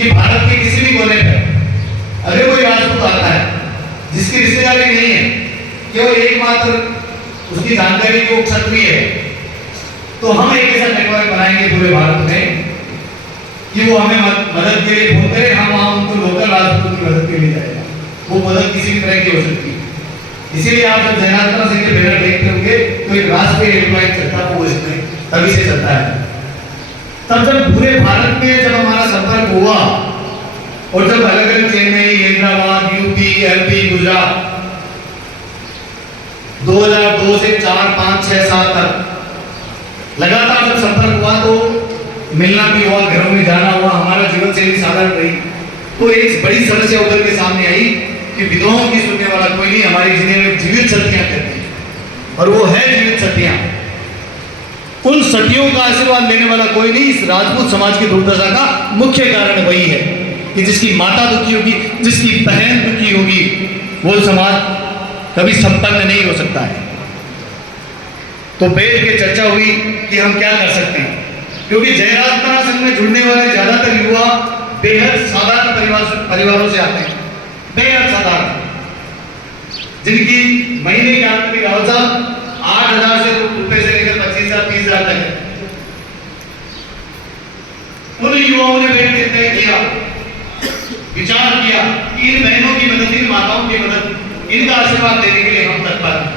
कि भारत के किसी भी कोने पर अगर कोई राजपूत आता है जिसकी रिश्तेदारी नहीं है, केवल एकमात्र उसकी जानकारी को क्षत्रिय है, तो हम एक ऐसा नेटवर्क बनाएंगे पूरे भारत में कि वो हमें मदद के लिए फोन करे, हम वहां उनको लोकल राजपूत की मदद के लिए जाएगा। वो मदद किसी भी तरह की हो सकती है। इसीलिए आप जब जयनाथ सिंह के बैनर देखते होंगे तो एक राष्ट्रीय हेल्पलाइन चलता है, वो इसमें तभी से चलता है। तब जब पूरे भारत में जब हमारा संपर्क हुआ और जब अलग अलग चेन्नई, हैदराबाद, यूपी, एमपी, गुजरात 2002 से 4, 5, 6, 7 तक लगातार जब संपर्क हुआ तो मिलना भी हुआ, घरों में जाना हुआ, हमारा जीवन शैली साधारण रही, तो एक बड़ी समस्या उभर के सामने आई कि विधवाओं की सुनने वाला कोई नहीं, हमारी जिंदगी में जीवित सतियां कहते हैं और वो है जीवित सतियां। उन सतियों का आशीर्वाद लेने वाला कोई नहीं। इस राजपूत समाज की दुर्दशा का मुख्य कारण वही है कि जिसकी माता दुखी होगी, जिसकी बहन दुखी होगी, वो समाज कभी संपन्न नहीं हो सकता है। तो बैठ के चर्चा हुई कि हम क्या कर सकते हैं, क्योंकि जयराज संघ में जुड़ने वाले ज्यादातर युवा बेहद साधारण परिवारों से आते हैं, बेहद साधारण, जिनकी महीने की आमदनी 8,000 से रुपए से लेकर 25,000, 30,000 तक है। उन युवाओं ने बैठ के तय किया, विचार किया कि इन बहनों की मदद, इन माताओं की मदद, इनका आशीर्वाद देने के लिए हम तत्पर हैं।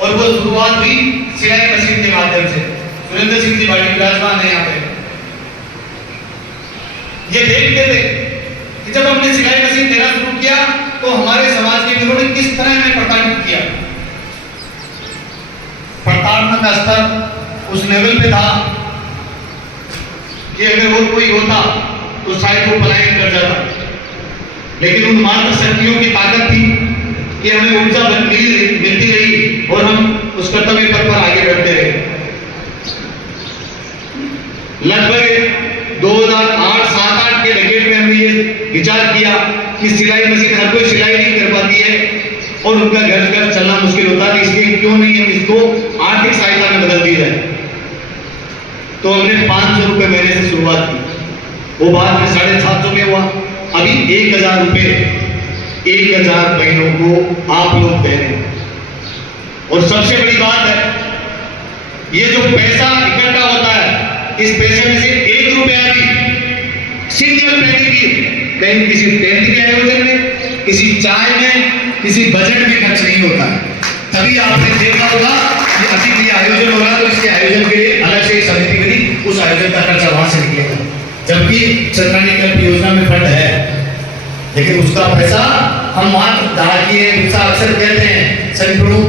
और वो शुरुआत हुई सिलाई मशीन के माध्यम से। सुरेंद्र सिंह जी बड़ी विराजमान है यहाँ पे। ये देखते थे कि जब हमने सिलाई मशीन देना शुरू किया तो हमारे समाज के लोगों ने किस तरह हमें प्रताड़ित किया। प्रताड़ना का स्तर उस लेवल पे था कि अगर वो कोई होता तो शायद वो पलायन कर जाता, लेकिन उन मात्र शक्तियों की ताकत थी कि हमें ऊर्जा मिलती रही और हम उस कर्तव्य पथ पर आगे बढ़ते रहे। लगभग 2008-7-8 के बजट में हमने ये विचार किया कि सिलाई मशीन, हर कोई सिलाई नहीं कर पाती है और उनका घर घर चलना मुश्किल होता है, इसलिए क्यों नहीं हम इसको आर्थिक सहायता में बदल दी जाए। तो हमने 500 रुपए महीने से शुरुआत की, वो बाद में 750 में हुआ, अभी 1,000 रुपए 1,000 बहनों को आप लोग दे रहे हैं। और सबसे बड़ी बात है, ये जो पैसा इकट्ठा होता है, इस पैसे में से 1 रुपया भी सिंगल पैसे भी कहीं किसी टेंट के आयोजन में, किसी चाय में, किसी बजट में खर्च नहीं होता है। तभी आपने देखा होगा कि अभी ये आयोजन हो रहा तो इसके आयोजन के लिए अलग से एक समिति बनी, उस आयोजन का खर्चा वहां से निकलेगा, जबकि चंद्रानी क्लब योजना में फंड है, लेकिन उसका पैसा हम मात्र डाकिए अक्सर कहते हैं, सभी प्रमुख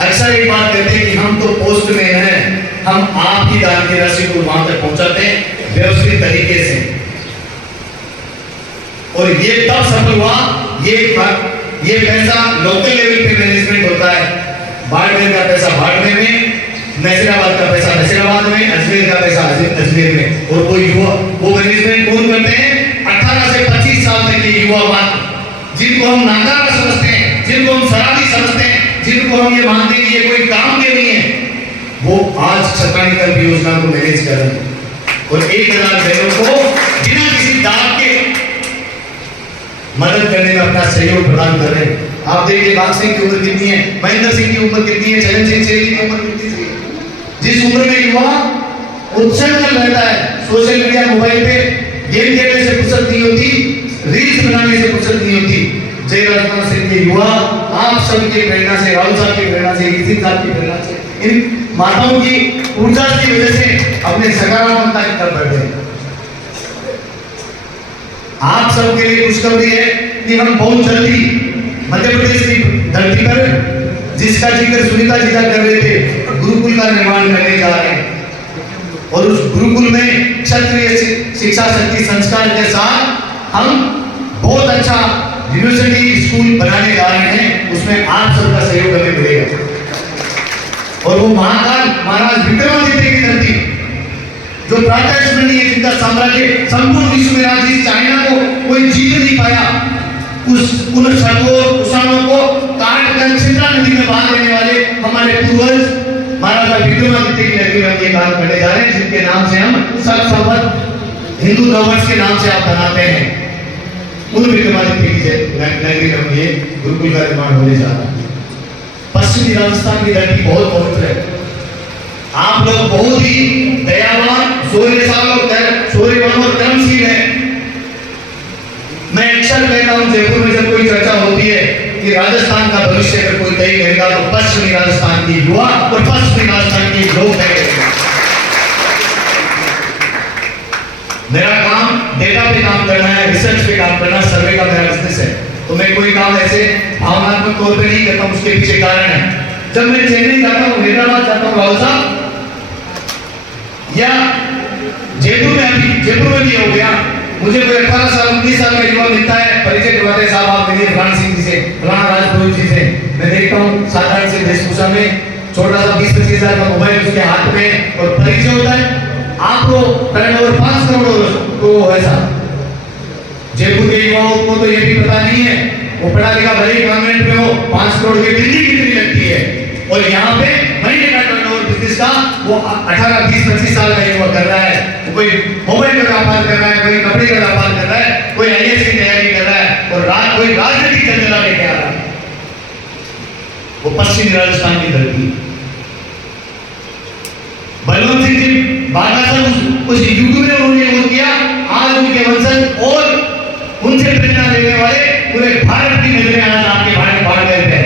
अक्सर एक बात कहते हैं कि हम तो पोस्ट में हैं, हम आपकी दान की राशि को वहां तक पहुंचाते हैं व्यवस्थित तरीके से। और ये तब सफल हुआ, ये पैसा लोकल लेवल पे मैनेजमेंट होता है, बाड़मेर का पैसा बाड़मेर में, नसीराबाद का पैसा नसीराबाद में, अजमेर का पैसा अजमेर में। और वो मैनेजमेंट कौन करते हैं? 18 से 25 साल तक के युवा मात्र, जिनको हम नाकारा समझते हैं, जिनको हम शराबी समझते हैं, जिनको हम ये मानते हैं कि ये कोई काम के नहीं है, वो आज चंद्रानी क्लब योजना को मैनेज कर रहे हैं और 1,000 बहनों को बिना किसी दाब के मदद करने में अपना सहयोग प्रदान कर रहे हैं। आप देखिए बाग सिंह की उम्र कितनी है, महेंद्र सिंह की उम्र कितनी है, चरण सिंह चेरी की उम्र कितनी है। जिस उम्र में युवा उत्सुक रहता है, सोशल मीडिया मोबाइल पे गेम खेलने से फुर्सत नहीं होती, रील्स बनाने से फुर्सत नहीं होती, जयराज सिंह के युवा आप सबकी प्रेरणा से, राहुल साहब की प्रेरणा से, नितिन साहब की प्रेरणा से, इन माताओं की ऊर्जा की वजह से अपने सकारात्मकता की तरफ बढ़ते हैं। आप सबके लिए खुशखबरी है कि हम बहुत जल्दी मध्य प्रदेश की धरती पर, जिसका जिक्र सुनीता जी का कर रहे थे, गुरुकुल का निर्माण करने जा रहे हैं और उस गुरुकुल में क्षत्रिय शिक्षा शक्ति संस्कार के साथ हम बहुत अच्छा यूनिवर्सिटी स्कूल बनाने जा रहे हैं। उसमें आप सबका सहयोग हमें मिलेगा और वो महाकाल महाराज विक्रमादित्य की धरती, जो प्रातःस्मरणीय है, जिनका साम्राज्य संपूर्ण विश्व में राज, चाइना को कोई जीत नहीं पाया, उन उसानों को काट कर छिंद्रा नदी में बहा देने वाले हमारे पूर्वज महाराजा विक्रमादित्य की नगरी में ये काम करने जा रहे हैं, जिनके नाम से हम हिंदू नववर्ष के नाम से आप बनाते हैं, उन विक्रमादित्य की नगरी में ये गुरुकुल का निर्माण होने जा रहा है। पश्चिमी राजस्थान की धरती बहुत पवित्र है। आप लोग बहुत ही दयावान, शौर्यवान और कर्मशील है। मैं अक्सर कहता हूं, जयपुर में जब कोई चर्चा होती है कि राजस्थान का भविष्य अगर कोई तय करेगा तो पश्चिमी राजस्थान की युवा और पश्चिमी राजस्थान के लोग तय करेंगे। मेरा काम डेटा पे काम करना है, रिसर्च पे काम करना, सर्वे का मेरा बिजनेस है। तो मैं कोई काम ऐसे भावनात्मक तौर पे नहीं करता हूं, उसके पीछे कारण है। जब मैं चेन्नई जाता हूं, हैदराबाद जाता हूं, राहुल साहब, या जयपुर में भी हो गया, मुझे कोई 18 साल 19 साल का युवा मिलता है, परिचय करवाते हैं, साहब आप मिलिए फलाना सिंह जी से, फलाना राजपुरोहित जी से। मैं देखता हूँ साधारण से वेशभूषा में, छोटा सा 20-25 हजार का मोबाइल उसके हाथ में, और परिचय होता है आपको टर्नओवर 5 करोड़ तो ऐसा। जयपुर के युवाओं को तो ये भी पता नहीं है, वो पढ़ा लिखा भले ही कॉन्वेंट में हो, 5 करोड़ की बिल्डिंग कितनी लगती है, और यहाँ पे महीने का टर्नओवर बिजनेस का वो 18, 20, 25 साल का युवा कर रहा है। कोई मोबाइल का व्यापार कर रहा है, कोई कपड़े का व्यापार कर रहा है, कोई आईएएस की तैयारी कर रहा है, और कोई राजनीतिक चंचला लेके आ रहा है। वो पश्चिमी राजस्थान की धरती। बलवंत सिंह जी बागासर उस यूट्यूब में उन्होंने वो किया, आज उनके वंशज और उनसे प्रेरणा लेने वाले पूरे भारत की नजरें आज आपके भारत बाढ़ गए थे।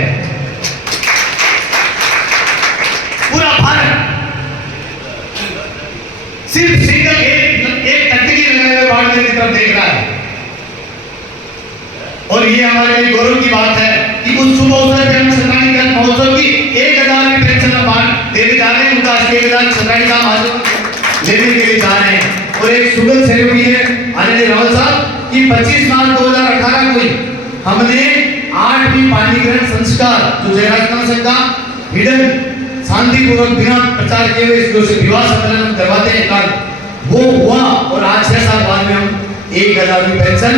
पूरा भारत सिर्फ सिंगल एक टकटकी लगाए हुए बाढ़ की तरफ देख रहा है। और ये हमारे लिए गौरव की बात है कि उस शुभ अवसर पे हम सरकारी का महोत्सव की 1000 की पेंशन देने जा रहे हैं। उनका 1000 सरकारी काम आज लेने के लिए जा रहे हैं। और एक शुभ सेरेमनी है आदरणीय रावल साहब कि 25 मार्च 2018 को हमने 8वीं पानी ग्रहण संस्कार जो जयराज संघ का हिडन शांतिपूर्वक बिना प्रचार किए हुए जो विवाह सम्मेलन करवाते हैं कल, वो हुआ। और आज 6 साल बाद में हम 1000 की पेंशन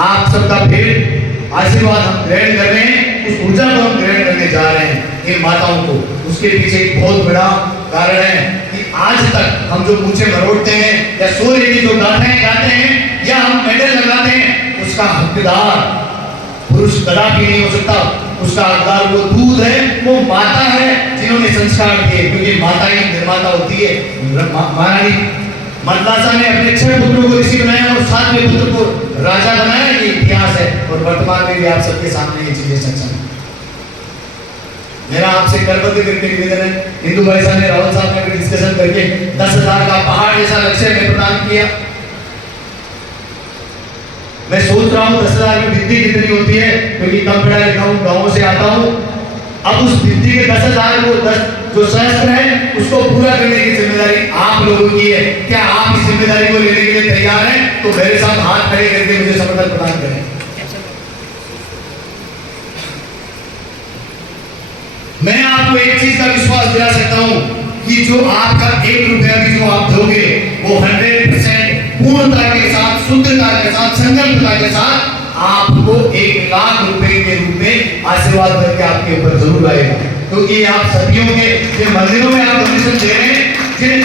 आप सबका भेंट आशीर्वाद हम ग्रहण कर रहे हैं। उस ऊर्जा को हम ग्रहण करने जा रहे हैं इन माताओं को। उसके पीछे एक बहुत बड़ा कारण है कि आज तक हम जो पूछे मरोड़ते हैं या सूर्य की जो गाथाएं गाते हैं या हम मेडल लगाते हैं, उसका हकदार पुरुष कदापि नहीं हो सकता। उसका हकदार वो दूध है, वो माता है जिन्होंने संस्कार दिए, क्योंकि माता ही निर्माता होती है। महारानी मनलासा ने अपने 6 पुत्रों को ऋषि बनाया और 7वें पुत्र को राजा बनाया। ये इतिहास है और वर्तमान में भी आप सबके सामने ये चीजें सच है। मेरा आपसे करबद्ध करके निवेदन है, हिंदू भाई साहब ने रावल साहब ने डिस्कशन करके 10,000 का पहाड़ जैसा लक्ष्य में प्रदान किया। मैं सोच रहा हूँ 10,000 में वृद्धि कितनी होती है, क्योंकि कम पढ़ा लिखा हूँ, गाँव से आता हूँ। अब उस वृद्धि के 10,000 को 10 जो शस्त्र है उसको पूरा करने की जिम्मेदारी आप लोगों की है। क्या आप इस जिम्मेदारी को लेने के लिए तैयार हैं? तो मेरे साथ हाथ खड़े करके मुझे समर्थन प्रदान करें। मैं आपको एक चीज का विश्वास दिला सकता हूं कि जो आपका 1 रुपया भी जो आप दोगे वो 100% पूर्णता के साथ, शुद्धता के साथ, संकल्पता के साथ आपको 1 लाख रुपए के रूप में आशीर्वाद करके आपके ऊपर जरूर आएगा। क्योंकि आप सदियों के जिन मंदिरों में आप डोनेशन दे रहे हैं,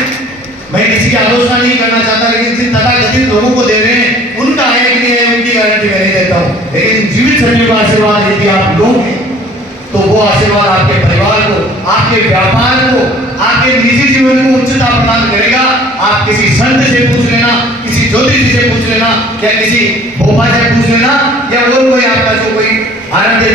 मैं किसी की आलोचना नहीं करना चाहता, लेकिन जिन तथाकथित लोगों को दे रहे हैं उनका है कि नहीं है उनकी गारंटी मैं नहीं देता हूँ। लेकिन जीवित सदियों का आशीर्वाद यदि आप लोगे तो वो आशीर्वाद आपके परिवार को, आपके व्यापार को, आपके निजी जीवन को उच्चता प्रदान करेगा। आप किसी संत से पूछ लेना, किसी ज्योतिषी से पूछ लेना, या किसी भोपा से पूछ लेना, या और कोई आपका जो कोई आनंद